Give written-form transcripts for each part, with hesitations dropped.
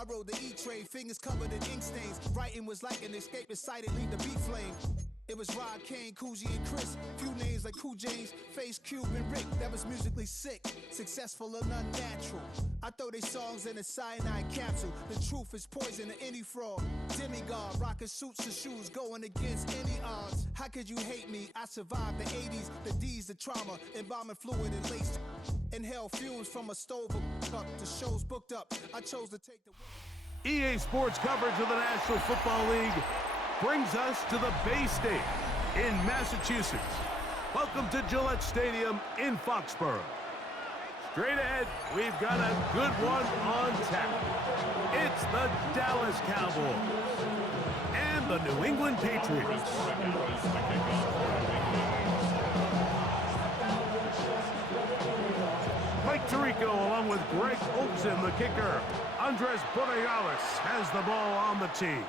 I rode the E-train, fingers covered in ink stains. Writing was like an escape inside it, leave the beat flame. It was Rod, Kane, Coogee, and Chris. Few names like Cool James, Face, Cube, and Rick. That was musically sick, successful and unnatural. I throw they songs in a cyanide capsule. The truth is poison to any fraud. Demigod, rocking suits and shoes, going against any odds. How could you hate me? I survived the 80s, the D's, the trauma, embalming fluid and laced. Inhale fumes from a stove up. The show's booked up. I chose to take the... EA Sports coverage of the National Football League brings us to the Bay State in Massachusetts. Welcome to Gillette Stadium in Foxborough. Straight ahead, we've got a good one on tap. It's the Dallas Cowboys and the New England Patriots. Mike Tirico along with Greg Olsen, the kicker. Andres Borregales has the ball on the tee.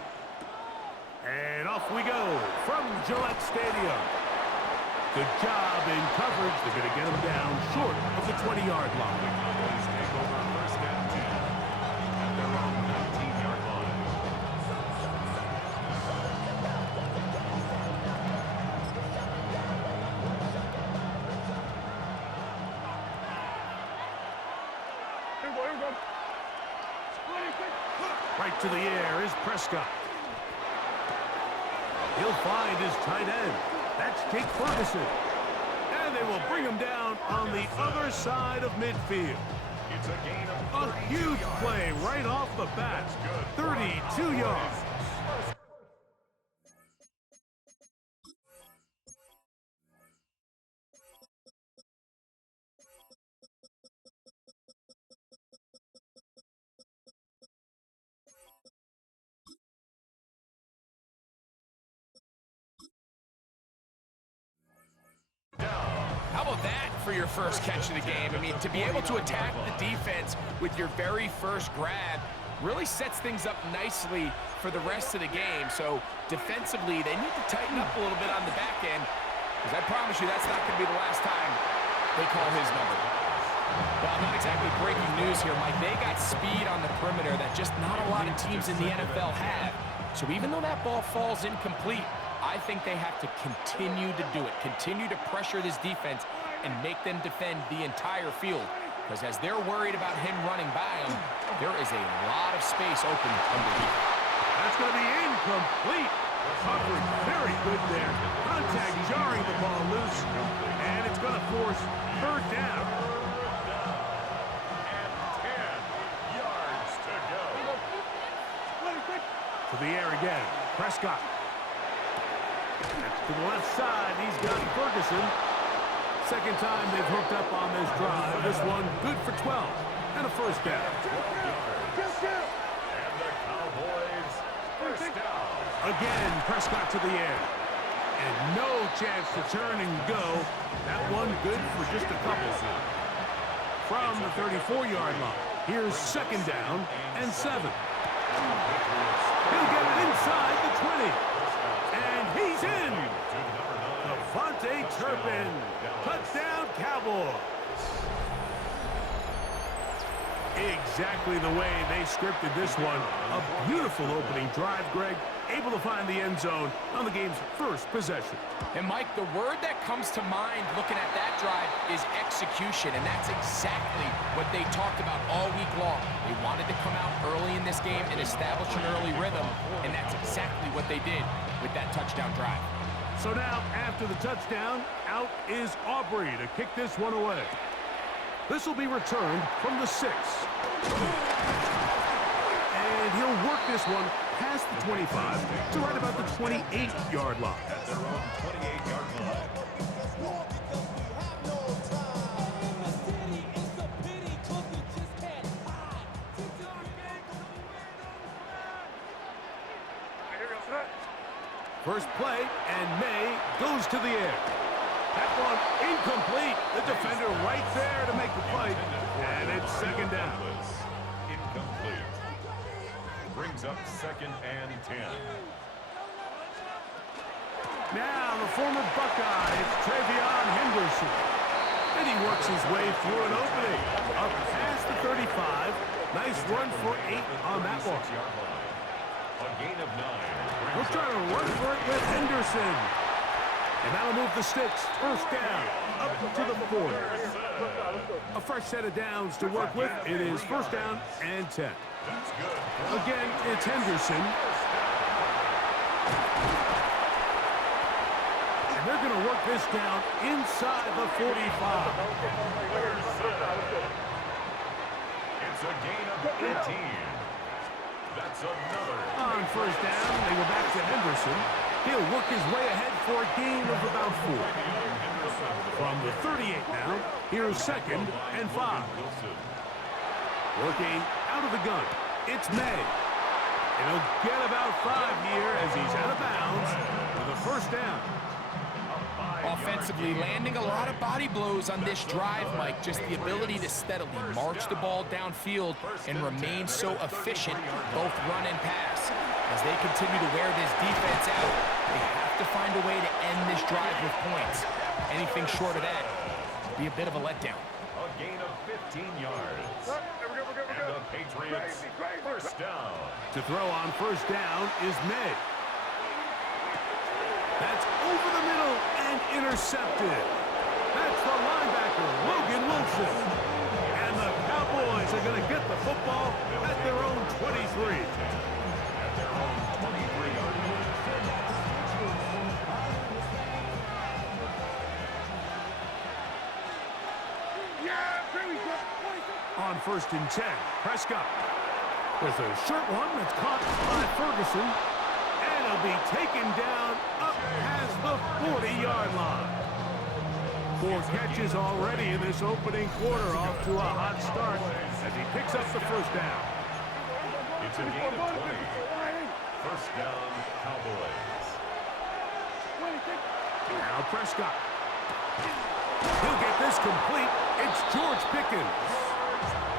And off we go from Gillette Stadium. Good job in coverage. They're going to get him down short of the 20-yard line. The Cowboys take over first and 10 at their own 19-yard line. Right to the air is Prescott. He'll find his tight end. That's Jake Ferguson. And they will bring him down on the other side of midfield. It's a gain of A huge play right off the bat. 32 yards. How about that for your first catch of the game? I mean, to be able to attack the defense with your very first grab really sets things up nicely for the rest of the game. So defensively, they need to tighten up a little bit on the back end, because I promise you that's not going to be the last time they call his number. Well, not exactly breaking news here, Mike. They got speed on the perimeter that just not a lot of teams in the NFL have. So even though that ball falls incomplete, I think they have to continue to do it, continue to pressure this defense and make them defend the entire field. Because as they're worried about him running by them, there is a lot of space open underneath. That's going to be incomplete. Coverage very good there. Contact jarring the ball loose. And it's going to force third down. And 10 yards to go. To the air again. Prescott. That's to the left side. He's got Ferguson. Second time they've hooked up on this drive. This one good for 12 and a first down. And the Cowboys first down. Again, Prescott to the air. And no chance to turn and go. That one good for just a couple. From the 34-yard line. Here's second down and 7. He'll get it inside the 20. And he's in. Devontae Turpin. Touchdown, Cowboys. Exactly the way they scripted this one. A beautiful opening drive, Greg. Able to find the end zone on the game's first possession. And Mike, the word that comes to mind looking at that drive is execution, and that's exactly what they talked about all week long. They wanted to come out early in this game and establish an early rhythm, and that's exactly what they did with that touchdown drive. So now, after the touchdown, out is Aubrey to kick this one away. This will be returned from the 6. And he'll work this one past the 25 to right about the 28-yard line. At their own 28-yard line. First play, and May goes to the air. That one incomplete. The defender right there to make the play. And it's second down. Incomplete. Brings up second and 10. Now the former Buckeye, it's Travion Henderson. And he works his way through an opening. Up past the 35 Nice run for 8 on that one. A gain of 9. We'll try to run for it with Henderson. And that'll move the sticks. First down, up to the 40. A fresh set of downs to work with. It is first down and 10. Again, it's Henderson. And they're going to work this down inside the 45. It's a gain of 18. That's another. On first down, they go back to Henderson. He'll work his way ahead for a gain of about 4. From the 38 now, here's second and 5. Working out of the gun, it's May. And he'll get about 5 here as he's out of bounds for the first down. Offensively, landing a lot of body blows on this drive, Mike. Just the ability to steadily march the ball downfield and remain so efficient, both run and pass. As they continue to wear this defense out, they have to find a way to end this drive with points. Anything short of that would be a bit of a letdown. A gain of 15 yards. And the Patriots, first down. To throw on first down is May. That's over the middle and intercepted. That's the linebacker, Logan Wilson. And the Cowboys are going to get the football at their own 23. At their own 23-yard line. On first and 10, Prescott with a short one that's caught by Ferguson. And he'll be taken down up past the 40-yard line. 4 catches already in this opening quarter, off to a hot start as he picks up the first down. It's a gain of 20. First down, Cowboys. Now Prescott. He'll get this complete. It's George Pickens.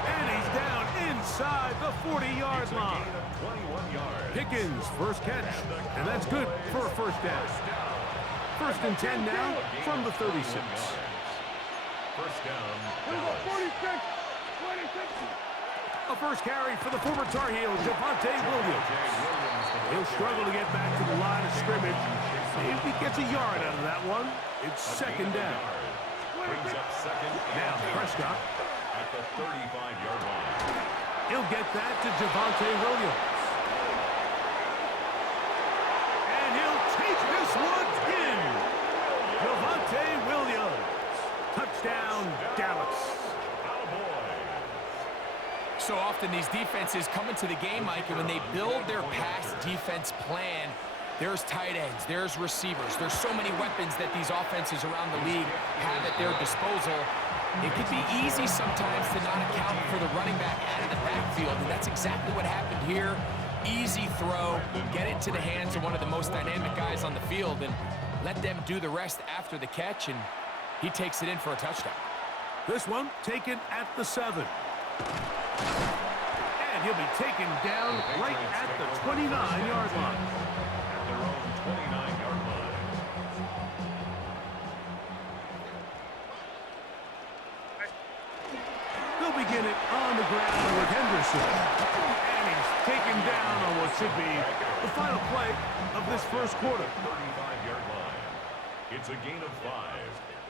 And he's down inside the 40-yard line. 21 yards. Pickens, first catch, and that's good for a first down. First and 10 now from the 36. First down, Dallas. A first carry for the former Tar Heel, Javonte Williams. He'll struggle to get back to the line of scrimmage. If he gets a yard out of that one, it's second down. Brings up second Now Prescott. at the 35-yard line. He'll get that to Javonte Williams. And he'll take this one in. Javonte Williams. Touchdown, Dallas. So often these defenses come into the game, Mike, and when they build their pass defense plan, there's tight ends, there's receivers, there's so many weapons that these offenses around the league have at their disposal. It could be easy sometimes to not account for the running back out of the backfield, and that's exactly what happened here. Easy throw, get it to the hands of one of the most dynamic guys on the field, and let them do the rest after the catch, and he takes it in for a touchdown. This one taken at the 7. And he'll be taken down right at the 29-yard line. At their own 29-yard line. They'll begin it on the ground with Henderson. And he's taken down on what should be the final play of this first quarter. 35-yard line. It's a gain of 5.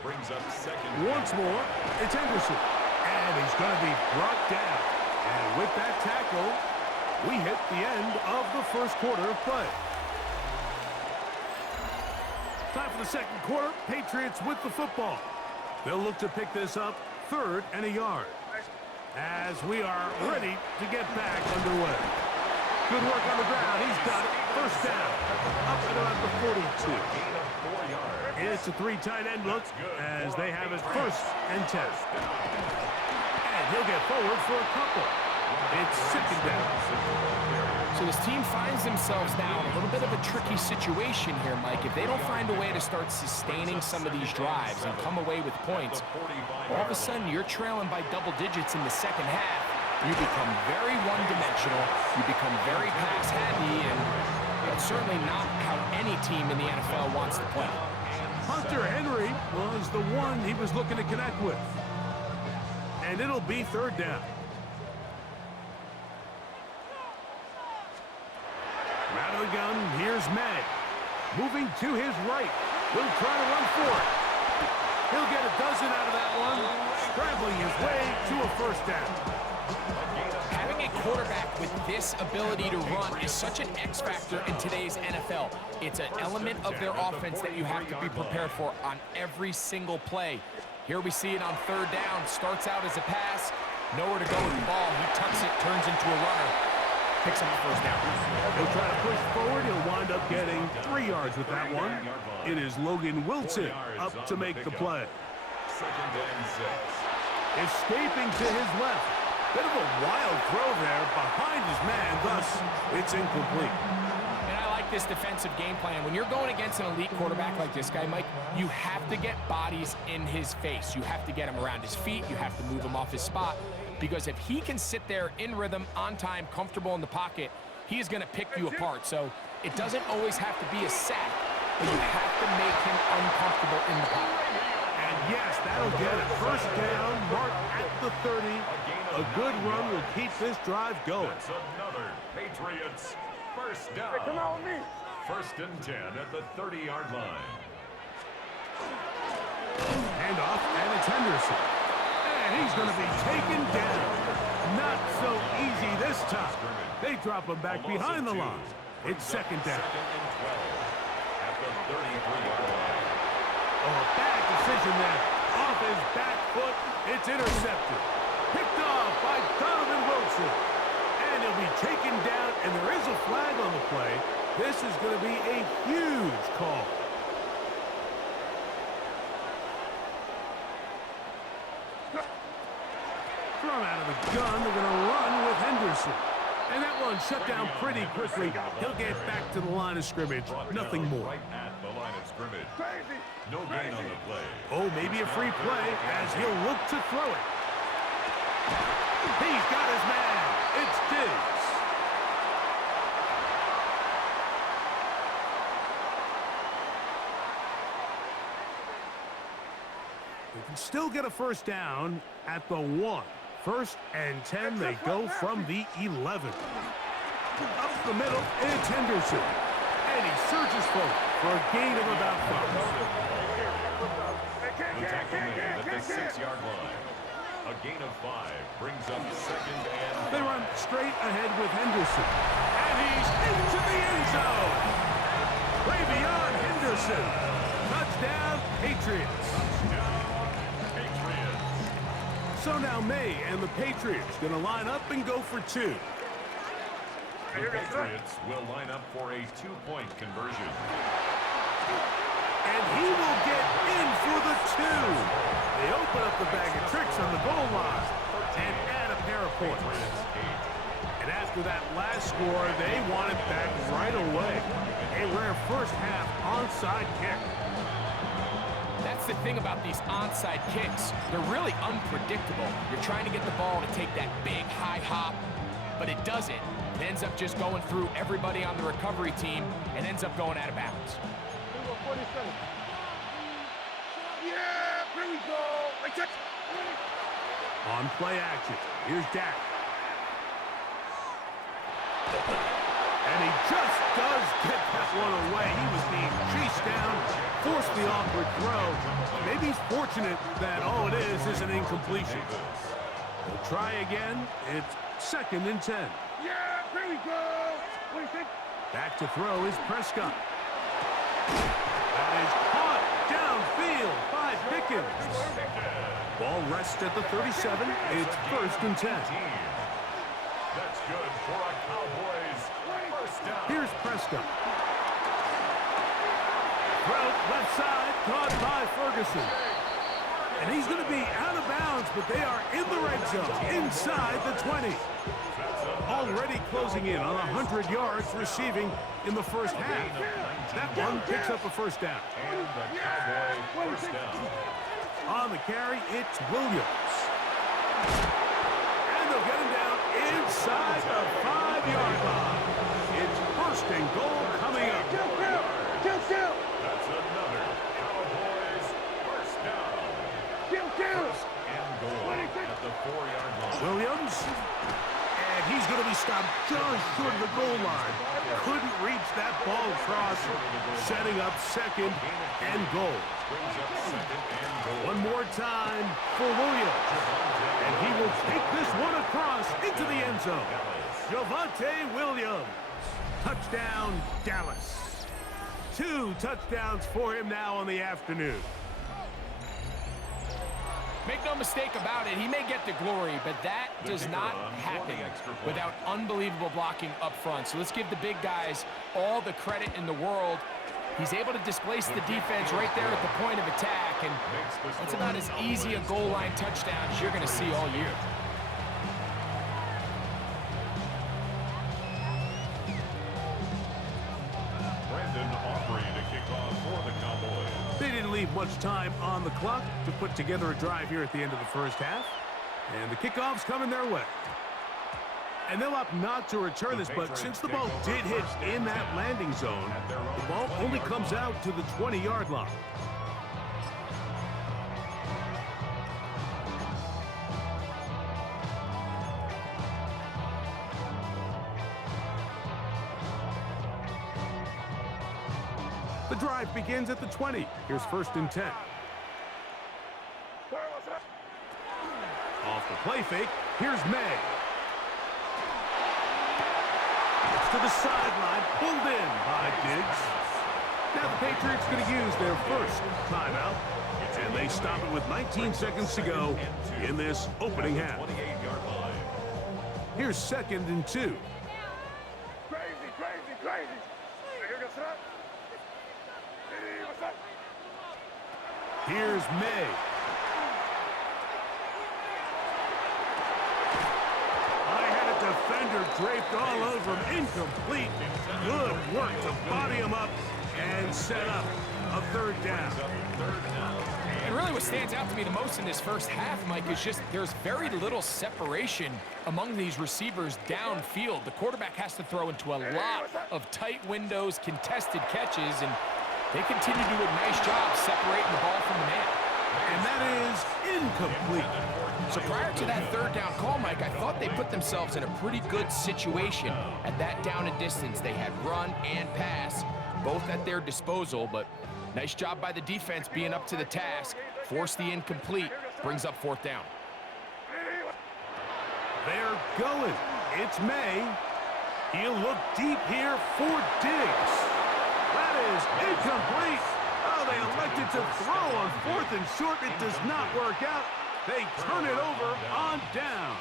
Brings up second. Once more, it's Henderson. And he's going to be brought down. And with that tackle, we hit the end of the first quarter of play. Time for the second quarter. Patriots with the football. They'll look to pick this up 3rd and a yard. As we are ready to get back underway. Good work on the ground. He's got it. First down. Up and around the 42. Gain of 4 yards. It's a 3 tight end look as they have it 1st and 10. And he'll get forward for a couple. It's second down. So this team finds themselves now in a little bit of a tricky situation here, Mike. If they don't find a way to start sustaining some of these drives and come away with points, all of a sudden you're trailing by double digits in the second half. You become very one-dimensional. You become very pass-heavy, and that's certainly not how any team in the NFL wants to play. Hunter Henry was the one he was looking to connect with. And it'll be 3rd down. shotgun. Here's May. Moving to his right. He'll try to run for it. He'll get a dozen out of that one. Scrambling his way to a first down. Having a quarterback with this ability to run is such an X factor in today's NFL. It's an element of their offense that you have to be prepared for on every single play. Here we see it on third down. Starts out as a pass. Nowhere to go with the ball. He tucks it, turns into a runner. Picks up the first down. He'll try to push forward. He'll wind up getting 3 yards with that one. It is Logan Wilson up to make the play. Second and 6. Escaping to his left. Bit of a wild throw there behind his man. Thus, it's incomplete. And I like this defensive game plan. When you're going against an elite quarterback like this guy, Mike, you have to get bodies in his face. You have to get him around his feet. You have to move him off his spot. Because if he can sit there in rhythm, on time, comfortable in the pocket, he is going to pick you apart. So it doesn't always have to be a sack, but you have to make him uncomfortable in the pocket. And yes, that'll get it. First down, mark at the 30. A good run will keep this drive going. That's another Patriots first down. Hey, come on with me. First and 10 at the 30-yard line. Hand off, and it's Henderson. And he's going to be taken down. Not so easy this time. They drop him back behind the line. It's second down. Second and 12 at the 33-yard line. Oh, a bad decision there. Off his back foot, it's intercepted. Picked off by Donovan Wilson. And he'll be taken down, and there is a flag on the play. This is going to be a huge call. Thrown out of the gun, they're going to run with Henderson. And that one shut down pretty quickly. He'll get back to the line of scrimmage. Nothing more. Right at the line of scrimmage. No gain on the play. Oh, maybe a free play as he'll look to throw it. He's got his man. It's Diggs. They can still get a first down at the 1. First and 10, they go from the 11. Up the middle, it's Henderson. And he surges forward for a gain of about 5. The tackle made at the 6-yard line. A gain of 5 brings up second and 5. They run straight ahead with Henderson. And he's into the end zone. Travion Henderson. Touchdown, Patriots. So now May and the Patriots going to line up and go for 2. The Patriots will line up for a 2-point conversion. And he will get in for the 2. They open up the bag of tricks on the goal line and add a pair of points. And after that last score, they want it back right away. A rare first half onside kick. That's the thing about these onside kicks. They're really unpredictable. You're trying to get the ball to take that big high hop, but it doesn't. It ends up just going through everybody on the recovery team and ends up going out of bounds. Yeah, here we go. On play action, here's Dak. And he just does get that one away. He was being chased down, forced the awkward throw. Maybe he's fortunate that all it is an incompletion. They'll try again. It's second and 10. Yeah, here we go. What do you think? Back to throw is Prescott. That is caught downfield by Pickens. Ball rests at the 37. It's first and 10. That's good for a Cowboys first down. Here's Prescott. Throw left side, caught by Ferguson. And he's going to be out of bounds, but they are in the red zone, inside the 20. Already closing in on 100 yards receiving in the first half. That one picks up a first down. And the Cowboy first down. On the carry, it's Williams. And they'll get him down inside the 5-yard line. It's first and goal coming up. That's another Cowboys first down. First and goal at the 4-yard line. Williams. And he's going to be stopped job just short of the goal line. Couldn't reach that ball across, setting up second and goal. One more time for Williams. And he will take this one across into the end zone. Javonte Williams. Touchdown, Dallas. 2 touchdowns for him now on the afternoon. Make no mistake about it, he may get the glory, but that does not happen without unbelievable blocking up front. So let's give the big guys all the credit in the world. He's able to displace the defense right there at the point of attack, and that's about as easy a goal line touchdown as you're going to see all year. They didn't leave much time on the clock to put together a drive here at the end of the first half. And the kickoff's coming their way. And they'll opt not to return this, but since the ball did hit in that landing zone, the ball only comes out to the 20-yard line. The drive begins at the 20. Here's 1st and 10. Off the play fake, here's May. It's to the sideline, pulled in by Diggs. Now the Patriots going to use their first timeout, and they stop it with 19 seconds to go in this opening half. Here's 2nd and 2. Crazy, crazy, crazy. Here's May. I had a defender draped all over him. Incomplete. Good work to body him up and set up a 3rd down. And really what stands out to me the most in this first half, Mike, is just there's very little separation among these receivers downfield. The quarterback has to throw into a lot of tight windows, contested catches, and they continue to do a nice job separating the ball from the man. And that is incomplete. So prior to that 3rd down call, Mike, I thought they put themselves in a pretty good situation at that down and distance. They had run and pass, both at their disposal, but nice job by the defense being up to the task. Force the incomplete, brings up 4th down. They're going. It's May. He'll look deep here for Diggs. That is incomplete. Oh, they elected to throw on 4th and short. It does not work out. They turn it over on down.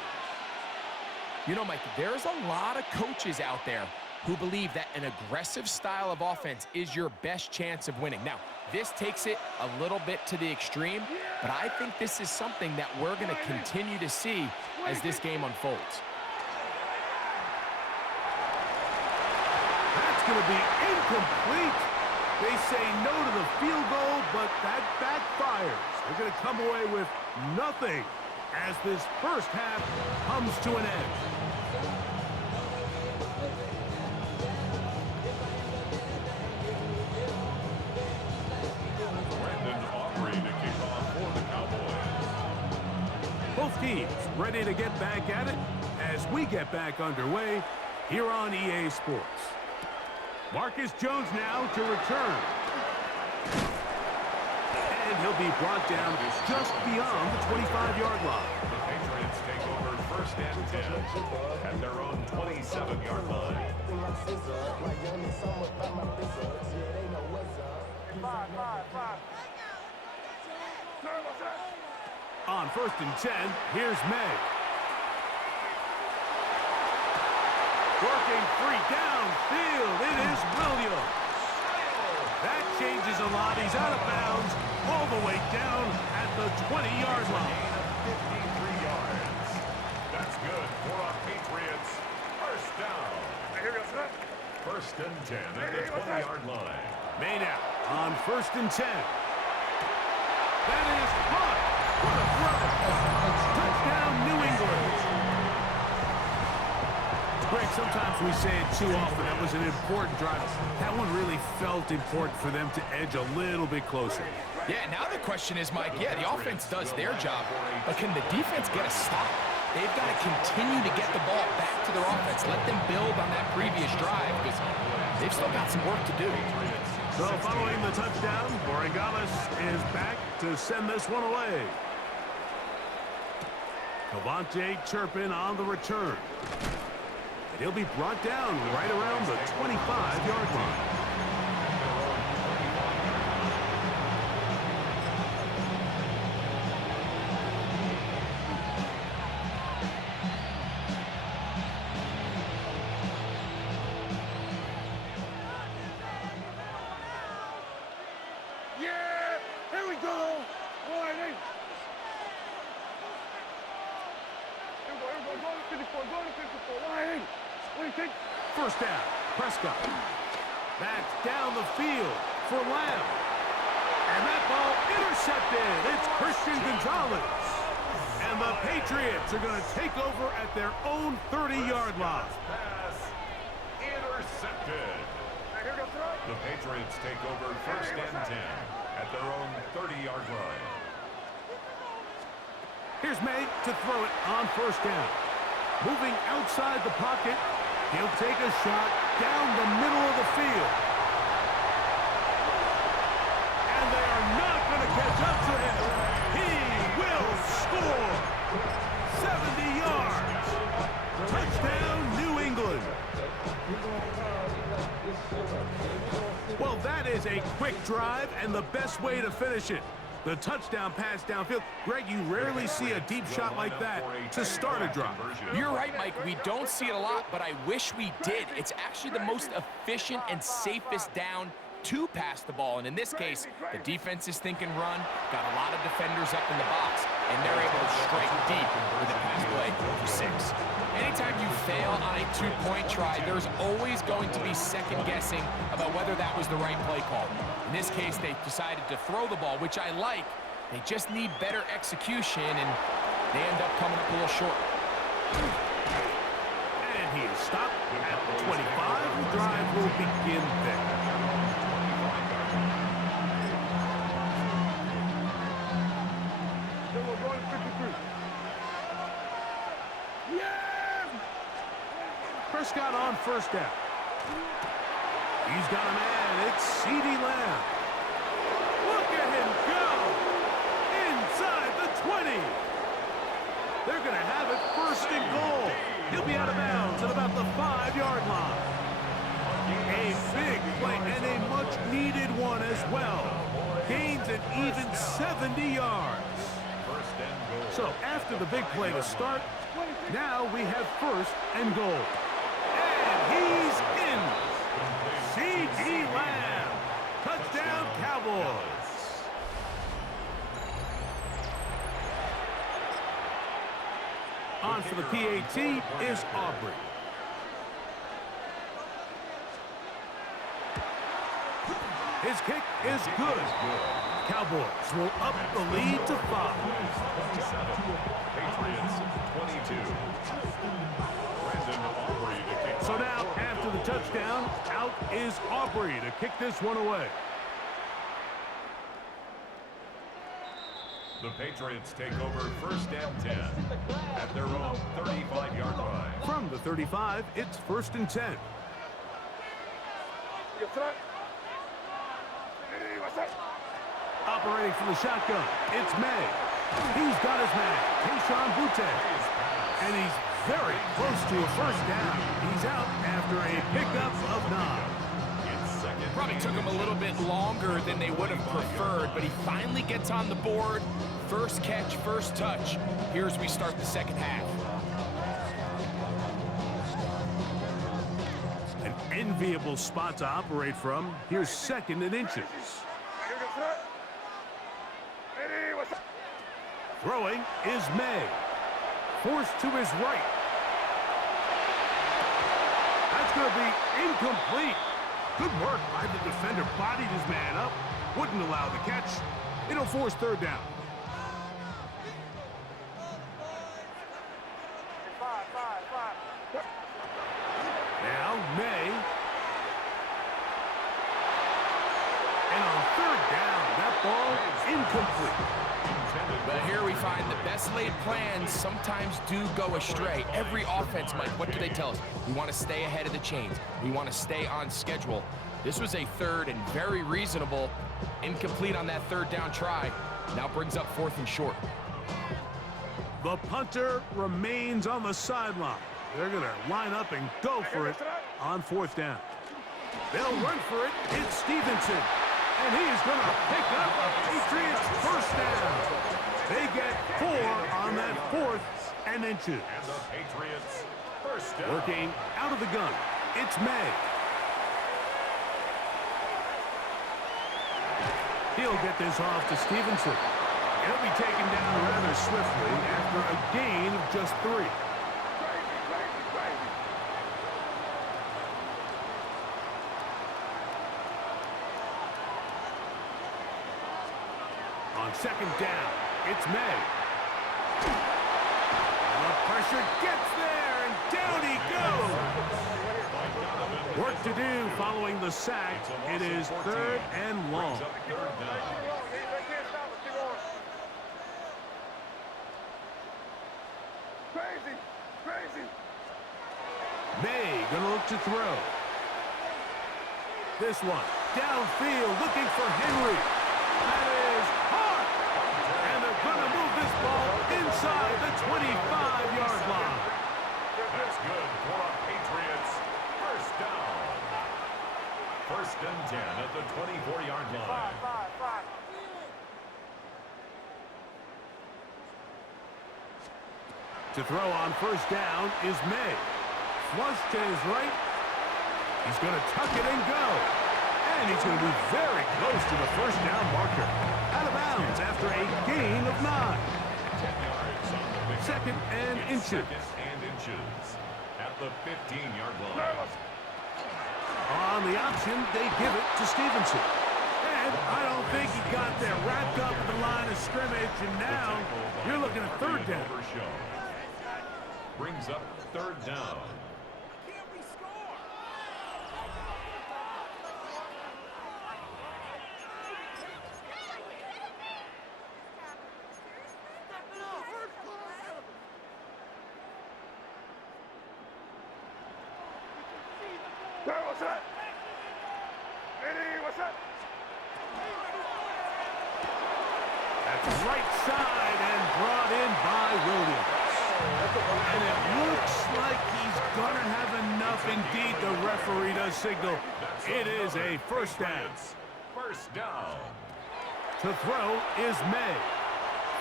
You know, Mike, there's a lot of coaches out there who believe that an aggressive style of offense is your best chance of winning. Now, this takes it a little bit to the extreme, but I think this is something that we're going to continue to see as this game unfolds. That's going to be incomplete. They say no to the field goal, but that backfires. They're going to come away with nothing as this first half comes to an end. Both teams ready to get back at it as we get back underway here on EA Sports. Marcus Jones now to return. And he'll be brought down just beyond the 25-yard line. The Patriots take over 1st and 10 at their own 27-yard line. On 1st and 10, here's May. Working free downfield, it is Williams. That changes a lot. He's out of bounds all the way down at the 20-yard line. 53 yards. That's good for our Patriots. 1st down. 1st and 10 at the 20-yard line. May now on 1st and 10. That is caught. What a throw. Touchdown, New England. Greg, sometimes we say it too often. That was an important drive. That one really felt important for them to edge a little bit closer. Yeah, now the question is, Mike, yeah, the offense does their job, but can the defense get a stop? they've got to continue to get the ball back to their offense. Let them build on that previous drive because they've still got some work to do. So following the touchdown, Borregales is back to send this one away. Cavante Turpin on the return. And he'll be brought down right around the 25-yard line. Yeah, here we go. Boy, they... Go to 54, go to 54. Why? What do you think? First down, Prescott. That's down the field for Lamb. And that ball intercepted. It's Christian Gonzalez. And the Patriots are going to take over at their own 30-yard line. Pass intercepted. The Patriots take over first and 10 at their own 30-yard line. Here's May to throw it on first down. Moving outside the pocket, he'll take a shot down the middle of the field. And they are not going to catch up to him. He will score. 70 yards. Touchdown, New England. Well, that is a quick drive and the best way to finish it. The touchdown pass downfield. Greg, you rarely see a deep shot like that to start a drive. You're right, Mike. We don't see it a lot, but I wish we did. It's actually the most efficient and safest down to pass the ball. And in this case, the defense is thinking run, got a lot of defenders up in the box, and they're able to strike deep with a pass play for 6. Anytime you fail on a two-point try, there's always going to be second guessing about whether that was the right play call. In this case, they decided to throw the ball, which I like. They just need better execution, and they end up coming up a little short. And he is stopped at the 25. The drive will begin there. Then we're going to 53. Yeah! Prescott on first down. He's got a man. It's CeeDee Lamb. Look at him go. Inside the 20. They're going to have it first and goal. He'll be out of bounds at about the 5-yard line. A big play and a much-needed one as well. Gains an even 70 yards. So after the big play to start, now we have first and goal. And he's in. CeeDee Lamb. Touchdown, Cowboys. On for the PAT is Aubrey. His kick is good. Cowboys will up the lead to 5. Patriots 22. So now, after the touchdown, out is Aubrey to kick this one away. The Patriots take over first and 10 at their own 35-yard line. From the 35, it's first and 10. Operating from the shotgun, it's May. He's got his man, Kayshon Boutte. And he's very close to a first down. He's out after a pickup of 9. Probably took him a little bit longer than they would have preferred, but he finally gets on the board. First catch, first touch. Here's we start the second half. An enviable spot to operate from. Here's second and inches. Throwing is May. Forced to his right. That's going to be incomplete. Good work by the defender. Bodied his man up. Wouldn't allow the catch. It'll force third down. Now May. And on third down, that ball incomplete. But here we find the best laid plans sometimes do go astray. Every offense, Mike, what do they tell us? We want to stay ahead of the chains. We want to stay on schedule. This was a third and very reasonable. Incomplete on that third down try. Now brings up 4th and short. The punter remains on the sideline. They're going to line up and go for it on 4th down. They'll run for it. It's Stevenson. And he is going to pick up a Patriots first down. They get 4 on that 4th and inches. And the Patriots first down. Working out of the gun. It's May. He'll get this off to Stevenson. He'll be taken down rather swiftly after a gain of just 3. On 2nd down, it's May. And the pressure gets there, and down he goes. Work to do following the sack. It is 3rd and long. Crazy. May gonna look to throw. This one, downfield, looking for Henry. That is hard. And they're gonna move this ball inside the 25-yard line. That's good for the Patriots. First down. 1st and 10 at the 24-yard line. To throw on 1st down is May. Flush to his right. He's going to tuck it and go. And he's going to be very close to the 1st down marker. Out of bounds after a gain of 9. 10 yards on the pick. 2nd and inches. 2nd and inches at the 15-yard line. On the option, they give it to Stevenson. And I don't think he got there wrapped up at the line of scrimmage. And now you're looking at 3rd down. Brings up 3rd down. What's that? Eddie, what's that? That's right side and brought in by Williams. And it looks like he's going to have enough. Indeed, the referee does signal. It is a 1st down. First down. To throw is May.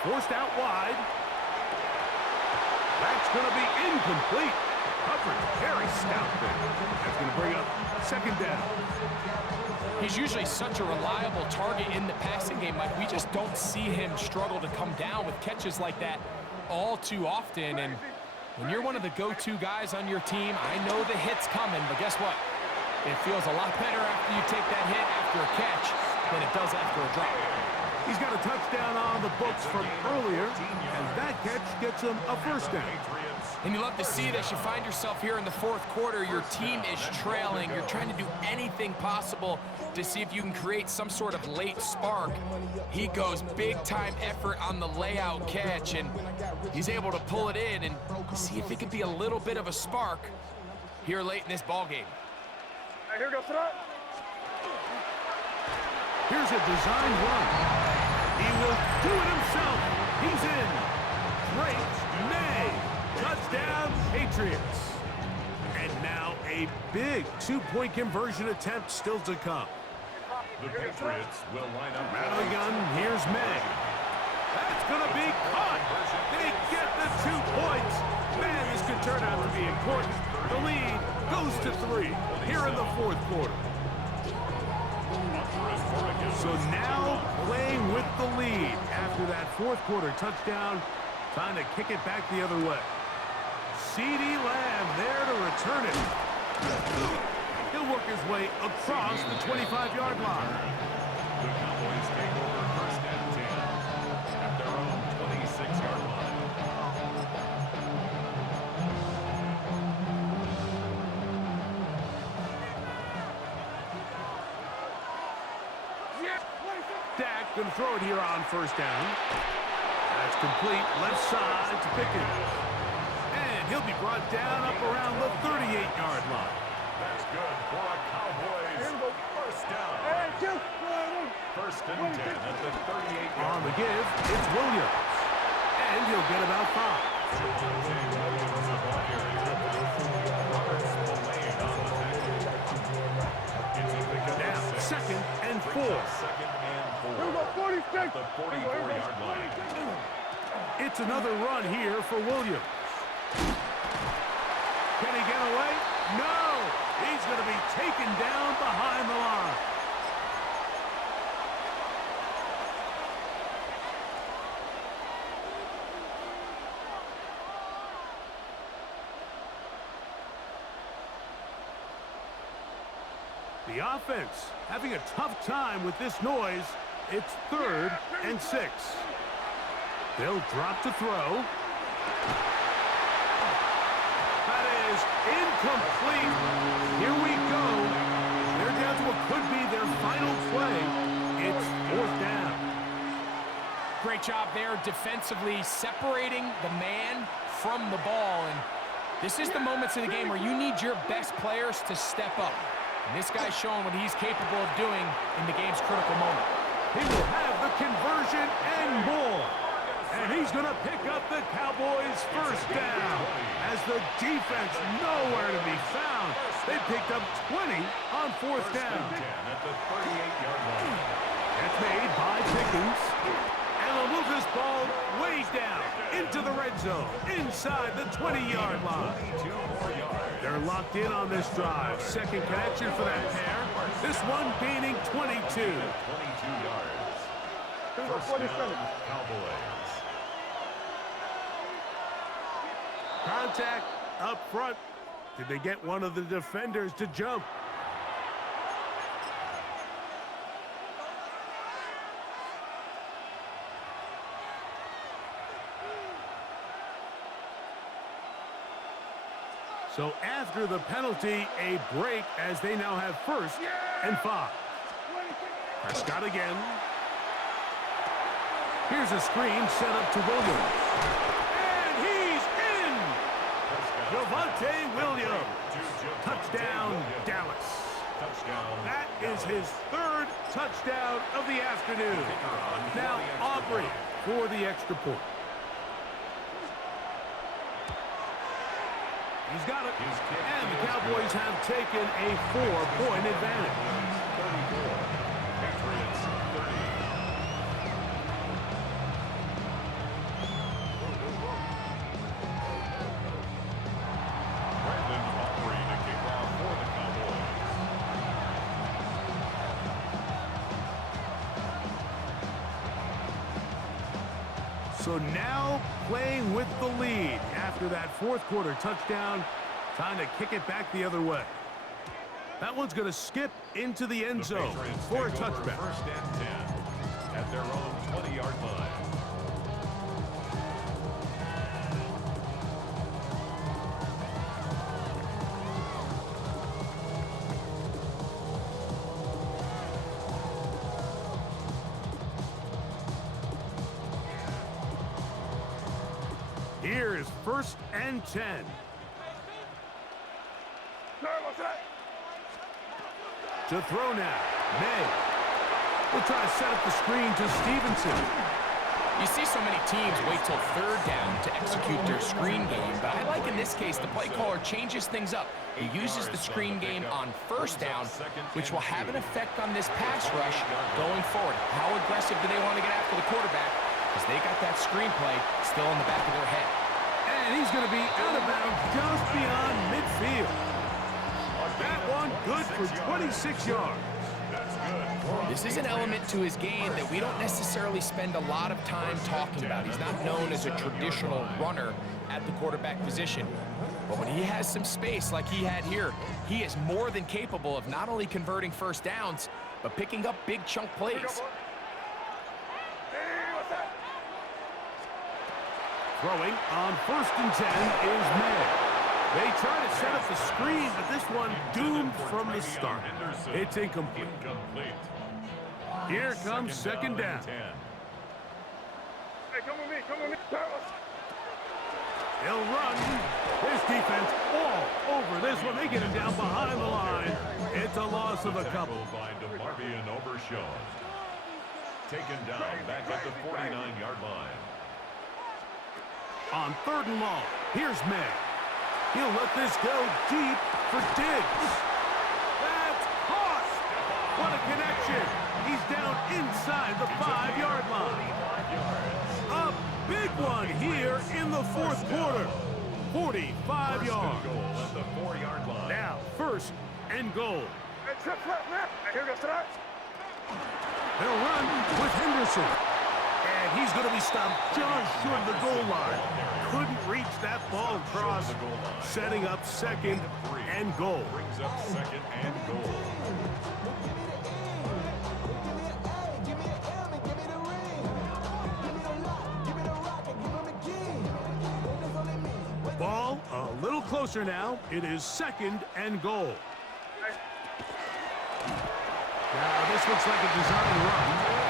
Forced out wide. That's going to be incomplete. Coverage very stout there. That's going to bring up 2nd down. He's usually such a reliable target in the passing game, Mike. We just don't see him struggle to come down with catches like that all too often. And when you're one of the go-to guys on your team, I know the hit's coming, but guess what? It feels a lot better after you take that hit after a catch than it does after a drop. He's got a touchdown on the books from earlier, and that catch gets him a 1st down. And you love to see this. You find yourself here in the 4th quarter. Your team is trailing. You're trying to do anything possible to see if you can create some sort of late spark. He goes big-time effort on the layout catch, and he's able to pull it in and see if it could be a little bit of a spark here late in this ballgame. Here goes that. Here's a design run. He will do it himself. He's in. Great May. Touchdown, Patriots. And now a big 2-point conversion attempt still to come. The Patriots will line up. Out of the gun, here's May. That's going to be caught. They get the 2 points. Man, this could turn out to be important. The lead goes to 3 here in the 4th quarter. So now playing with the lead after that 4th quarter touchdown, trying to kick it back the other way. CeeDee Lamb there to return it. He'll work his way across the 25-yard line. The Cowboys take over 1st and 10 at their own 26-yard line. Dak going to throw it here on 1st down. complete left side to Pickens. And he'll be brought down up around the 38-yard line. That's good for a Cowboys first down. First and 10 at the 38-yard On the give, it's Williams. And he'll get about 5. Now, second and 4. At the 44-yard line. It's another run here for Williams. Can he get away? No! He's going to be taken down behind the line. The offense having a tough time with this noise. It's 3rd and 6. They'll drop to throw. That is incomplete. Here we go. They're down to what could be their final play. It's 4th down. Great job there defensively, separating the man from the ball. And this is the moments of the game where you need your best players to step up. And this guy's showing what he's capable of doing in the game's critical moment. He will have the conversion and more. And he's going to pick up the Cowboys' first down. As the defense nowhere to be found. They picked up 20 on 4th down. At the 38-yard line. It's made by Pickens. And they'll move this ball way down into the red zone, inside the 20-yard line. 22 more yards. They're locked in on this drive. Second connection for that pair. This one gaining 22. 22 yards. First down, Cowboys. Contact up front. Did they get one of the defenders to jump? So after the penalty, a break as they now have 1st and 5. Prescott again. Here's a screen set up to Williams. And he's in! Javonte Williams. Touchdown, Dallas. That is his 3rd touchdown of the afternoon. Now Aubrey for the extra point. He's got it. And the Cowboys have taken a 4-point advantage. 34. Patriots 30. Brandon Aubrey to kick off for the Cowboys. So now playing with the lead after that 4th quarter touchdown, time to kick it back the other way. That one's going to skip into the end zone for a touchback. First and 10 at their own 20-yard line. Here is 1st and 10. To throw now, May. We'll try to set up the screen to Stevenson. You see so many teams wait till 3rd down to execute their screen game, but I like in this case the play caller changes things up. He uses the screen game on 1st down, which will have an effect on this pass rush going forward. How aggressive do they want to get after the quarterback? Because they got that screenplay still in the back of their head. And he's going to be out of bounds just beyond midfield. That one good for 26 yards. This is an element to his game that we don't necessarily spend a lot of time talking about. He's not known as a traditional runner at the quarterback position. But when he has some space like he had here, he is more than capable of not only converting 1st downs, but picking up big chunk plays. Throwing on 1st and 10 is May. They try to set up the screen, but this one doomed from the start. It's incomplete. Here comes 2nd down. Hey, come with me, come with me. Barrels. He'll run. His defense all over this one. They get him down behind the line. It's a loss of a couple. By DeMarvion Overshawn. Taken down back at the 49-yard line. On 3rd and long, here's May. He'll let this go deep for Diggs. That's caught. What a connection. He's down inside the 5-yard line. A big one here in the 4th quarter. 45 yards. Goal at the 4-yard line. Now, 1st and goal. Hey, trip left, man. Hey, here goes tonight. They'll run with Henderson. And he's going to be stopped just short of the goal line. Couldn't reach that ball across, setting up 2nd and goal. Brings up 2nd and goal. Ball a little closer now. It is 2nd and goal. Now, this looks like a design run.